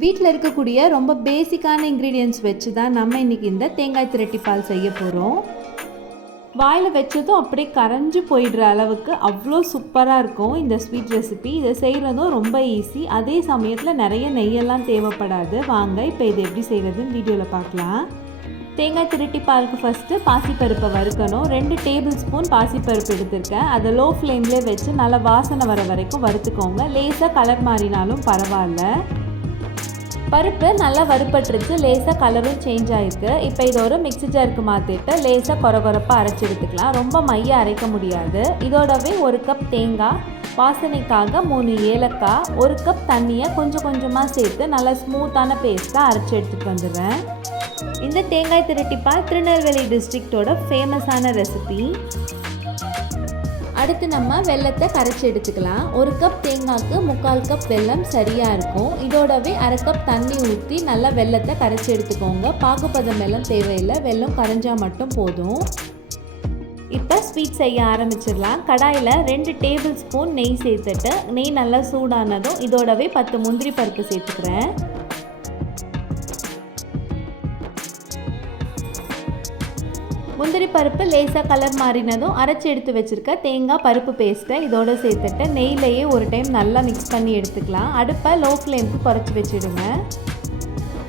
வீட்டில் இருக்கக்கூடிய ரொம்ப பேசிக்கான இன்க்ரீடியன்ஸ் வச்சு தான் நம்ம இன்றைக்கி இந்த தேங்காய் திரட்டி பால் செய்ய போகிறோம் வாயில் வச்சதும் அப்படியே கரைஞ்சி போயிடுற அளவுக்கு அவ்வளோ சூப்பராக இருக்கும் இந்த ஸ்வீட் ரெசிபி இதை செய்கிறதும் ரொம்ப ஈஸி அதே சமயத்தில் நிறைய நெய்யெல்லாம் தேவைப்படாது. வாங்க இப்போ இது எப்படி செய்கிறதுன்னு வீடியோவில் பார்க்கலாம். தேங்காய் திருட்டி பாலுக்கு ஃபஸ்ட்டு பாசிப்பருப்பை வறுக்கணும். ரெண்டு டேபிள் ஸ்பூன் பாசிப்பருப்பு எடுத்திருக்கேன். அதை லோ ஃப்ளேம்லேயே வச்சு நல்லா வாசனை வர வரைக்கும் வறுத்துக்கோங்க. லேசாக கலர் மாறினாலும் பரவாயில்ல. பருப்பு நல்லா வறுப்பட்டுருச்சு லேசாக கலரும் சேஞ்ச் ஆகிருக்கு இப்போ இதை ஒரு மிக்சி ஜாருக்கு மாற்றிட்டு லேசாக கொர கொரப்பாக அரைச்சி எடுத்துக்கலாம். ரொம்ப மைய அரைக்க முடியாது. இதோடவே ஒரு கப் தேங்காய் வாசனைக்காக மூணு ஏலக்காய் ஒரு கப் தண்ணியை கொஞ்சம் கொஞ்சமாக சேர்த்து நல்லா ஸ்மூத்தான பேஸ்ட்டாக அரைச்சி எடுத்துகிட்டு வந்துடுவேன் இந்த தேங்காய் திரட்டிப்பால் திருநெல்வேலி டிஸ்ட்ரிக்டோட ஃபேமஸான ரெசிபி அடுத்து நம்ம வெள்ளத்தை கரைச்சி எடுத்துக்கலாம். ஒரு கப் தேங்காய்க்கு முக்கால் கப் வெல்லம் சரியாக இருக்கும். இதோடவே அரை கப் தண்ணி ஊற்றி நல்லா வெள்ளத்தை கரைச்சி எடுத்துக்கோங்க. பாகுப்பதம் வெல்லம் தேவையில்லை. வெல்லம் கரைஞ்சால் மட்டும் போதும். இப்போ ஸ்வீட் செய்ய ஆரம்பிச்சிடலாம். கடாயில் ரெண்டு டேபிள் ஸ்பூன் நெய் சேர்த்துட்டு நெய் நல்லா சூடானதும் இதோடவே பத்து முந்திரி பருப்பு சேர்த்துக்கிறேன். முந்திரி பருப்பு லேசாக கலர் மாறினதும் அரைச்சி எடுத்து வச்சுருக்க தேங்காய் பருப்பு பேஸ்ட்டை இதோடு சேர்த்துட்டு நெய்லையே ஒரு டைம் நல்லா மிக்ஸ் பண்ணி எடுத்துக்கலாம். அடுப்பை லோ ஃப்ளேமுக்கு குறைச்சி வச்சுடுங்க.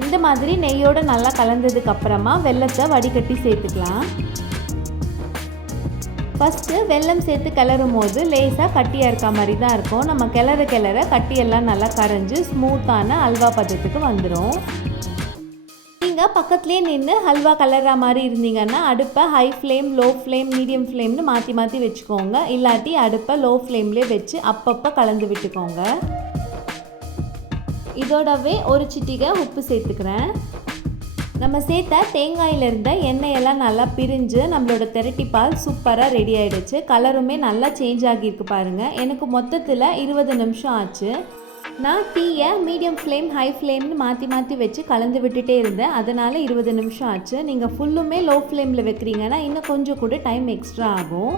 இந்த மாதிரி நெய்யோடு நல்லா கலந்ததுக்கு அப்புறமா வெள்ளத்தை வடிகட்டி சேர்த்துக்கலாம். ஃபஸ்ட்டு வெல்லம் சேர்த்து கிளறும் போது லேசாக கட்டியாக இருக்க மாதிரி தான் இருக்கும். நம்ம கிளற கிளற கட்டியெல்லாம் நல்லா கரைஞ்சி ஸ்மூத்தான அல்வா பதத்துக்கு வந்துடும் நீங்கள் பக்கத்துலேயே நின்று ஹல்வா கலர்ற மாதிரி இருந்தீங்கன்னா அடுப்பை high flame low flame medium ஃப்ளேம்னு மாற்றி மாற்றி வச்சுக்கோங்க. இல்லாட்டி அடுப்பை லோ ஃப்ளேம்லேயே வச்சு அப்பப்போ கலந்து விட்டுக்கோங்க. இதோடவே ஒரு சிட்டிகை உப்பு சேர்த்துக்கிறேன். நம்ம சேர்த்த தேங்காயிலிருந்த எண்ணெயெல்லாம் நல்லா பிரிஞ்சு நம்மளோட திரட்டி பால் சூப்பராக ரெடி ஆகிடுச்சு கலருமே நல்லா சேஞ்ச் ஆகியிருக்கு பாருங்கள் எனக்கு மொத்தத்தில் இருபது நிமிஷம் ஆச்சு. நான் டீயை மீடியம் ஃப்ளேம் ஹை ஃப்ளேம்னு மாற்றி மாற்றி வச்சு கலந்து விட்டுட்டே இருந்தேன். அதனால் இருபது நிமிஷம் ஆச்சு. நீங்கள் ஃபுல்லுமே லோ ஃப்ளேமில் வைக்கிறீங்கன்னா இன்னும் கொஞ்சம் கூட டைம் எக்ஸ்ட்ரா ஆகும்.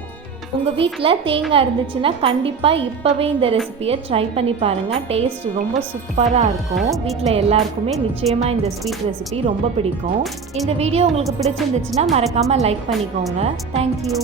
உங்கள் வீட்டில் தேங்காய் இருந்துச்சுன்னா கண்டிப்பாக இப்போவே இந்த ரெசிபியை ட்ரை பண்ணி பாருங்கள் டேஸ்ட் ரொம்ப சூப்பராக இருக்கும். வீட்டில் எல்லாருக்குமே நிச்சயமாக இந்த ஸ்வீட் ரெசிபி ரொம்ப பிடிக்கும். இந்த வீடியோ உங்களுக்கு பிடிச்சிருந்துச்சுன்னா மறக்காமல் லைக் பண்ணிக்கோங்க. தேங்க்யூ